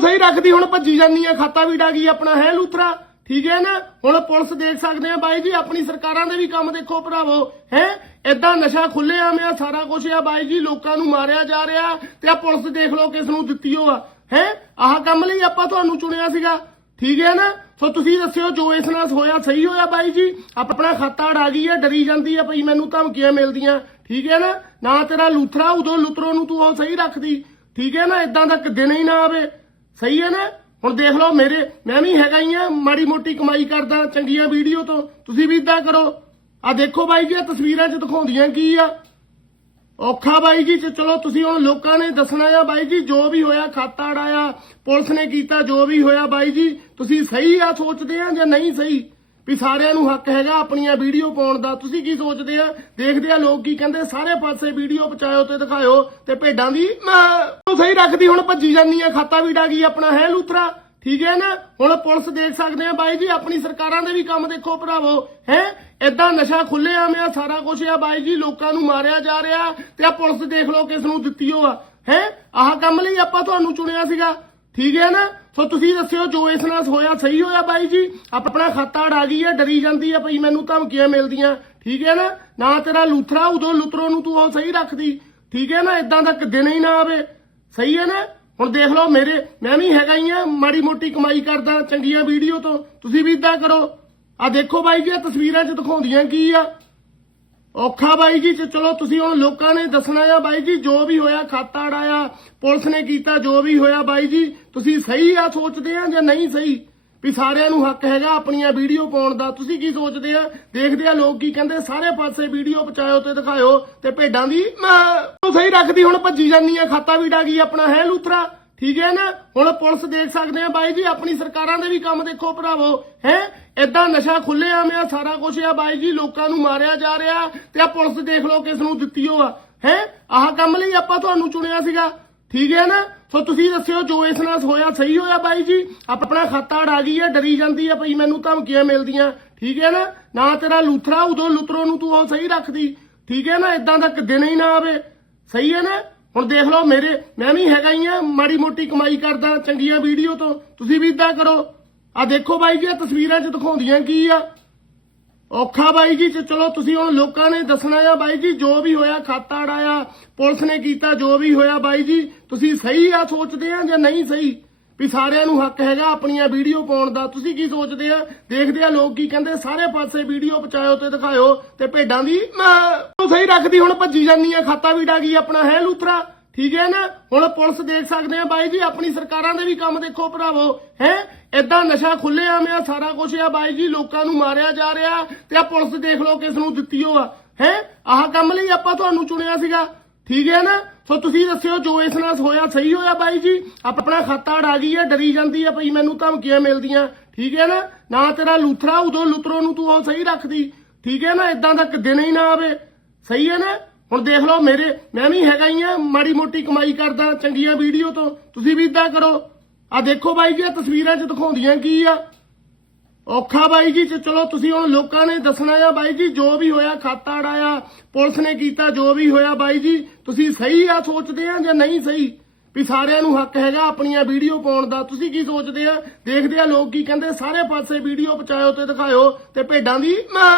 ਤੂੰ ਸਹੀ ਰੱਖਦੀ, ਹੁਣ ਭੱਜੀ ਜਾਂਦੀ ਆ, ਖਾਤਾ ਵੀ ਡਾ ਗਈ ਆਪਣਾ, ਹੈ ਲੂਥਰਾ? ਠੀਕ ਹੈ ਨਾ? ਹੁਣ ਪੁਲਿਸ ਦੇਖ ਸਕਦੇ ਆ, ਬਾਈ ਜੀ, ਆਪਣੀ ਸਰਕਾਰਾਂ ਦੇ ਵੀ ਕੰਮ ਦੇਖੋ ਭਰਾਵੋ, ਹੈ? ਇਦਾਂ ਨਸ਼ਾ ਖੁੱਲਿਆ ਮਿਆ ਸਾਰਾ ਕੁਝ ਆ, ਬਾਈ ਜੀ, ਲੋਕਾਂ ਨੂੰ ਮਾਰਿਆ ਜਾ ਰਿਹਾ, ਤੇ ਆ ਪੁਲਿਸ ਦੇਖ ਲਓ ਕਿਸ ਨੂੰ ਦਿੱਤੀ ਹੋ ਆ, ਹੈ? ਆਹ ਕੰਮ ਲਈ ਆਪਾਂ ਤੁਹਾਨੂੰ ਚੁਣਿਆ ਸੀਗਾ, ਠੀਕ ਹੈ ਨਾ? ਸੋ ਤੁਸੀਂ ਦੱਸਿਓ, ਜੋ ਇਸ ਨਾਲ ਹੋਇਆ, ਸਹੀ ਹੋਇਆ, ਬਾਈ ਜੀ? ਆਪਣਾ ਖਾਤਾ ਡਾ ਗਈ ਹੈ ਡਰੀ ਜਾਂਦੀ ਹੈ ਭਈ ਮੈਨੂੰ ਧਮਕੀਆਂ ਮਿਲਦੀਆਂ, ਠੀਕ ਹੈ ਨਾ? ਨਾ ਤੇਰਾ ਲੂਥਰਾ, ਉਦੋਂ ਲੁਤਰੋ ਨੂੰ ਤੂੰ ਉਹ ਸਹੀ ਰੱਖਦੀ, ਠੀਕ ਹੈ ਨਾ? ਇਦਾਂ ਦਾ ਦਿਨ ਹੀ ਨਾ ਆਵੇ। ਸਹੀ ਹੈ ਨਾ? ਹੁਣ ਦੇਖ ਲਓ ਮੇਰੇ, ਮੈਂ ਵੀ ਹੈਗਾ ਹੀ ਆ ਮਾੜੀ ਮੋਟੀ ਕਮਾਈ ਕਰਦਾ, ਚੰਗੀਆਂ ਵੀਡੀਓ ਤੋਂ। ਤੁਸੀਂ ਵੀ ਇਦਾਂ ਕਰੋ। ਆ ਦੇਖੋ ਬਾਈ ਜੀ ਇਹ ਤਸਵੀਰਾਂ 'ਚ ਦਿਖਾਉਂਦੀਆਂ ਕੀ ਆ? ਔਖਾ ਬਾਈ ਜੀ ਚਲੋ ਤੁਸੀਂ ਹੁਣ ਲੋਕਾਂ ਨੇ ਦੱਸਣਾ ਆ ਬਾਈ ਜੀ, ਜੋ ਵੀ ਹੋਇਆ ਖਾਤਾ ਅੜਾਇਆ, ਪੁਲਿਸ ਨੇ ਕੀਤਾ, ਜੋ ਵੀ ਹੋਇਆ ਬਾਈ ਜੀ, ਤੁਸੀਂ ਸਹੀ ਆ ਸੋਚਦੇ ਆ ਜਾਂ ਨਹੀਂ ਸਹੀ? ਵੀ ਸਾਰਿਆਂ ਨੂੰ ਹੱਕ ਹੈਗਾ ਆਪਣੀਆਂ ਵੀਡੀਓ ਪਾਉਣ ਦਾ। ਤੁਸੀਂ ਕੀ ਸੋਚਦੇ ਆ? ਦੇਖਦੇ ਆ ਲੋਕ ਕੀ ਕਹਿੰਦੇ, ਸਾਰੇ ਪਾਸੇ ਵੀਡੀਓ ਪਹੁੰਚਾਇਓ ਤੇ ਦਿਖਾਇਓ ਤੇ ਭੇਡਾਂ ਦੀ ਰੱਖਦੀ, ਹੁਣ ਭੱਜੀ ਜਾਨੀ ਆ, ਖਾਤਾ ਵੀ ਡਾ ਗਈ ਆਪਣਾ, ਹੈ ਲੂਥਰਾ ਠੀਕ ਹੈ ਨਾ? ਹੁਣ ਪੁਲਿਸ ਦੇਖ ਸਕਦੇ ਆ, ਬਾਈ ਜੀ, ਆਪਣੀ ਸਰਕਾਰਾਂ ਦੇ ਵੀ ਕੰਮ ਦੇਖੋ ਭਰਾਵੋ, ਹੈ? ਇਦਾਂ ਨਸ਼ਾ ਖੁੱਲਿਆ ਮਿਆ ਸਾਰਾ ਕੁਝ ਆ, ਬਾਈ ਜੀ, ਲੋਕਾਂ ਨੂੰ ਮਾਰਿਆ ਜਾ ਰਿਹਾ ਤੇ ਆ ਪੁਲਿਸ ਦੇਖ ਲਓ ਕਿਸ ਨੂੰ ਦਿੱਤੀ ਹੋ ਆ, ਹੈ? ਆਹ ਕੰਮ ਲਈ ਆਪਾਂ ਤੁਹਾਨੂੰ ਚੁਣਿਆ ਸੀਗਾ, ਠੀਕ ਹੈ ਨਾ? ਸੋ ਤੁਸੀਂ ਦੱਸਿਓ, ਜੋ ਇਸ ਨਾਲ ਹੋਇਆ, ਸਹੀ ਹੋਇਆ, ਬਾਈ ਜੀ? ਆਪਣਾ ਖਾਤਾ ਡਾ ਗਈ ਹੈ ਡਰੀ ਜਾਂਦੀ ਹੈ ਭਈ ਮੈਨੂੰ ਧਮਕੀਆਂ ਮਿਲਦੀਆਂ, ਠੀਕ ਹੈ ਨਾ? ਨਾ ਤੇਰਾ ਲੂਥਰਾ ਉਦੋਂ ਲੁਤਰੋ ਨੂੰ ਤੂੰ ਉਹ ਸਹੀ ਰੱਖਦੀ, ਠੀਕ ਹੈ ਨਾ? ਇਦਾਂ ਦਾ ਦਿਨ ਹੀ ਨਾ ਆਵੇ। ਸਹੀ ਹੈ ਨਾ? ਹੁਣ ਦੇਖ ਲਓ ਮੇਰੇ, ਮੈਂ ਵੀ ਹੈਗਾ ਹੀ ਆ ਮਾੜੀ ਮੋਟੀ ਕਮਾਈ ਕਰਦਾ, ਚੰਗੀਆਂ ਵੀਡੀਓ ਤੋਂ। ਤੁਸੀਂ ਵੀ ਇਦਾਂ ਕਰੋ। ਆ ਦੇਖੋ ਬਾਈ ਜੀ ਇਹ ਤਸਵੀਰਾਂ 'ਚ ਦਿਖਾਉਂਦੀਆਂ ਕੀ ਆ? ਔਖਾ ਬਾਈ ਜੀ ਚਲੋ ਤੁਸੀਂ ਹੁਣ ਲੋਕਾਂ ਨੇ ਦੱਸਣਾ ਆ ਬਾਈ ਜੀ, ਜੋ ਵੀ ਹੋਇਆ ਖਾਤਾ ਅੜਾਇਆ, ਪੁਲਿਸ ਨੇ ਕੀਤਾ ਜੋ ਵੀ ਹੋਇਆ ਬਾਈ ਜੀ, ਤੁਸੀਂ ਸਹੀ ਆ ਸੋਚਦੇ ਆ ਜਾਂ ਨਹੀਂ ਸਹੀ? ਵੀ ਸਾਰਿਆਂ ਨੂੰ ਹੱਕ ਹੈਗਾ ਆਪਣੀਆਂ ਵੀਡੀਓ ਪਾਉਣ ਦਾ। ਤੁਸੀਂ ਕੀ ਸੋਚਦੇ ਆ? ਦੇਖਦੇ ਆ ਲੋਕ ਕੀ ਕਹਿੰਦੇ ਸਾਰੇ ਪਾਸੇ ਵੀਡੀਓ ਪਹੁੰਚਾਇਓ ਤੇ ਦਿਖਾਇਓ ਤੇ ਭੇਡਾਂ ਦੀ ਮੈਂ। ਸਹੀ ਰੱਖਦੀ, ਹੁਣ ਭੱਜੀ ਜਾਂਦੀ ਆ, ਖਾਤਾ ਵੀ ਡਾਗੀ ਆਪਣਾ, ਹੈ ਲੂਥਰਾ? ਠੀਕ ਹੈ ਨਾ? ਹੁਣ ਪੁਲਿਸ ਦੇਖ ਸਕਦੇ ਆ ਬਾਈ ਜੀ, ਆਪਣੀ ਸਰਕਾਰਾਂ ਦੇ ਵੀ ਕੰਮ ਦੇਖੋ ਭਰਾਵੋ, ਹੈ? ਇਦਾਂ ਨਸ਼ਾ ਖੁੱਲਿਆ ਮਿਆ ਸਾਰਾ ਕੁਝ ਆ ਬਾਈ ਜੀ, ਲੋਕਾਂ ਨੂੰ ਮਾਰਿਆ ਜਾ ਰਿਹਾ ਤੇ ਆ ਪੁਲਿਸ ਦੇਖ ਲਓ ਕਿਸ ਨੂੰ ਦਿੱਤੀ ਹੋ ਆ, ਹੈ? ਆਹ ਕੰਮ ਲਈ ਆਪਾਂ ਤੁਹਾਨੂੰ ਚੁਣਿਆ ਸੀਗਾ। ਠੀਕ ਹੈ ਨਾ? ਸੋ ਤੁਸੀਂ ਦੱਸਿਓ ਜੋ ਇਸ ਨਾਲ ਹੋਇਆ, ਸਹੀ ਹੋਇਆ ਬਾਈ ਜੀ? ਆਪਣਾ ਖਾਤਾ ਡਾ ਗਈ ਹੈ, ਡਰੀ ਜਾਂਦੀ ਹੈ ਭਈ ਮੈਨੂੰ ਧਮਕੀਆਂ ਮਿਲਦੀਆਂ। ਠੀਕ ਹੈ ਨਾ? ਨਾ ਤੇਰਾ ਲੂਥਰਾ, ਉਦੋਂ ਲੁਤਰੋ ਨੂੰ ਤੂੰ ਉਹ ਸਹੀ ਰੱਖਦੀ। ਠੀਕ ਹੈ ਨਾ? ਇਦਾਂ ਦਾ ਦਿਨ ਹੀ ਨਾ ਆਵੇ। ਸਹੀ ਹੈ ਨਾ? ਹੁਣ ਦੇਖ ਲਓ ਮੇਰੇ, ਮੈਂ ਵੀ ਹੈਗਾ ਹੀ ਆ ਮਾੜੀ ਮੋਟੀ ਕਮਾਈ ਕਰਦਾ ਚੰਗੀਆਂ ਵੀਡੀਓ ਤੋਂ। ਤੁਸੀਂ ਵੀ ਇਦਾਂ ਕਰੋ। ਆ ਦੇਖੋ ਬਾਈ ਜੀ ਇਹ ਤਸਵੀਰਾਂ 'ਚ ਦਿਖਾਉਂਦੀਆਂ ਕੀ ਆ? ਔਖਾ ਬਾਈ ਜੀ, ਤੇ ਚਲੋ ਤੁਸੀਂ ਹੁਣ ਲੋਕਾਂ ਨੇ ਦੱਸਣਾ ਆ ਬਾਈ ਜੀ, ਜੋ ਵੀ ਹੋਇਆ ਖਾਤਾ ਅੜਾਇਆ, ਪੁਲਿਸ ਨੇ ਕੀਤਾ, ਜੋ ਵੀ ਹੋਇਆ ਬਾਈ ਜੀ, ਤੁਸੀਂ ਸਹੀ ਆ ਸੋਚਦੇ ਆ ਜਾਂ ਨਹੀਂ ਸਹੀ? ਵੀ ਸਾਰਿਆਂ ਨੂੰ ਹੱਕ ਹੈਗਾ ਆਪਣੀਆਂ ਵੀਡੀਓ ਪਾਉਣ ਦਾ। ਤੁਸੀਂ ਕੀ ਸੋਚਦੇ ਆ? ਦੇਖਦੇ ਆ ਲੋਕ ਕੀ ਕਹਿੰਦੇ, ਸਾਰੇ ਪਾਸੇ ਵੀਡੀਓ ਪਹੁੰਚਾਇਓ ਤੇ ਦਿਖਾਇਓ ਤੇ ਭੇਡਾਂ ਦੀ ਮੈਂ। ਸਹੀ ਰੱਖਦੀ, ਹੁਣ ਭੱਜੀ ਜਾਂਦੀ ਆ, ਖਾਤਾ ਵੀ ਡਾਗੀ ਆਪਣਾ, ਹੈ ਲੂਥਰਾ? ਠੀਕ ਹੈ ਨਾ? ਹੁਣ ਪੁਲਿਸ ਦੇਖ ਸਕਦੇ ਆ ਬਾਈ ਜੀ, ਆਪਣੀ ਸਰਕਾਰਾਂ ਦੇ ਵੀ ਕੰਮ ਦੇਖੋ ਭਰਾਵੋ, ਹੈ? ਇਦਾਂ ਨਸ਼ਾ ਖੁੱਲਿਆ ਮਿਆ ਸਾਰਾ ਕੁਝ ਆ ਬਾਈ ਜੀ, ਲੋਕਾਂ ਨੂੰ ਮਾਰਿਆ ਜਾ ਰਿਹਾ ਤੇ ਆ ਪੁਲਿਸ ਦੇਖ ਲਓ ਕਿਸ ਨੂੰ ਦਿੱਤੀ ਹੋ ਆ। ਹੈ? ਆਹ ਕੰਮ ਲਈ ਆਪਾਂ ਤੁਹਾਨੂੰ ਚੁਣਿਆ ਸੀਗਾ। ਠੀਕ ਹੈ ਨਾ? ਸੋ ਤੁਸੀਂ ਦੱਸਿਓ ਜੋ ਇਸ ਨਾਲ ਹੋਇਆ, ਸਹੀ ਹੋਇਆ ਬਾਈ ਜੀ? ਆਪਣਾ ਖਾਤਾ ਅੜਾ ਗਈ ਹੈ, ਡਰੀ ਜਾਂਦੀ ਹੈ ਭਈ ਮੈਨੂੰ ਧਮਕੀਆਂ ਮਿਲਦੀਆਂ। ਠੀਕ ਹੈ ਨਾ? ਨਾ ਤੇਰਾ ਲੂਥਰਾ, ਉਦੋਂ ਲੁਤਰੋ ਨੂੰ ਤੂੰ ਉਹ ਸਹੀ ਰੱਖਦੀ। ਠੀਕ ਹੈ ਨਾ? ਇਦਾਂ ਦਾ ਦਿਨ ਹੀ ਨਾ ਆਵੇ। ਸਹੀ ਹੈ ਨਾ? ਹੁਣ ਦੇਖ ਲਓ ਮੇਰੇ, ਮੈਂ ਵੀ ਹੈਗਾ ਹੀ ਆ, ਮਾੜੀ ਮੋਟੀ ਕਮਾਈ ਕਰਦਾ ਚੰਗੀਆਂ ਵੀਡੀਓ ਤੋਂ। ਤੁਸੀਂ ਵੀ ਇਦਾਂ ਕਰੋ। ਆ ਦੇਖੋ ਬਾਈ ਜੀ, ਇਹ ਤਸਵੀਰਾਂ 'ਚ ਦਿਖਾਉਂਦੀਆਂ ਕੀ ਆ? ਔਖਾ ਬਾਈ ਜੀ ਚਲੋ ਤੁਸੀਂ ਹੁਣ ਲੋਕਾਂ ਨੇ ਦੱਸਣਾ ਆ ਬਾਈ ਜੀ, ਜੋ ਵੀ ਹੋਇਆ ਖਾਤਾ ਅੜਾਇਆ, ਪੁਲਿਸ ਨੇ ਕੀਤਾ, ਜੋ ਵੀ ਹੋਇਆ ਬਾਈ ਜੀ, ਤੁਸੀਂ ਸਹੀ ਆ ਸੋਚਦੇ ਆ ਜਾਂ ਨਹੀਂ ਸਹੀ? ਵੀ ਸਾਰਿਆਂ ਨੂੰ ਹੱਕ ਹੈਗਾ ਆਪਣੀਆਂ ਵੀਡੀਓ ਪਾਉਣ ਦਾ। ਤੁਸੀਂ ਕੀ ਸੋਚਦੇ ਆ? ਦੇਖਦੇ ਆ ਲੋਕ ਕੀ ਕਹਿੰਦੇ, ਸਾਰੇ ਪਾਸੇ ਵੀਡੀਓ ਪਹੁੰਚਾਇਓ ਤੇ ਦਿਖਾਇਓ ਤੇ ਭੇਡਾਂ ਦੀ ਮੈਂ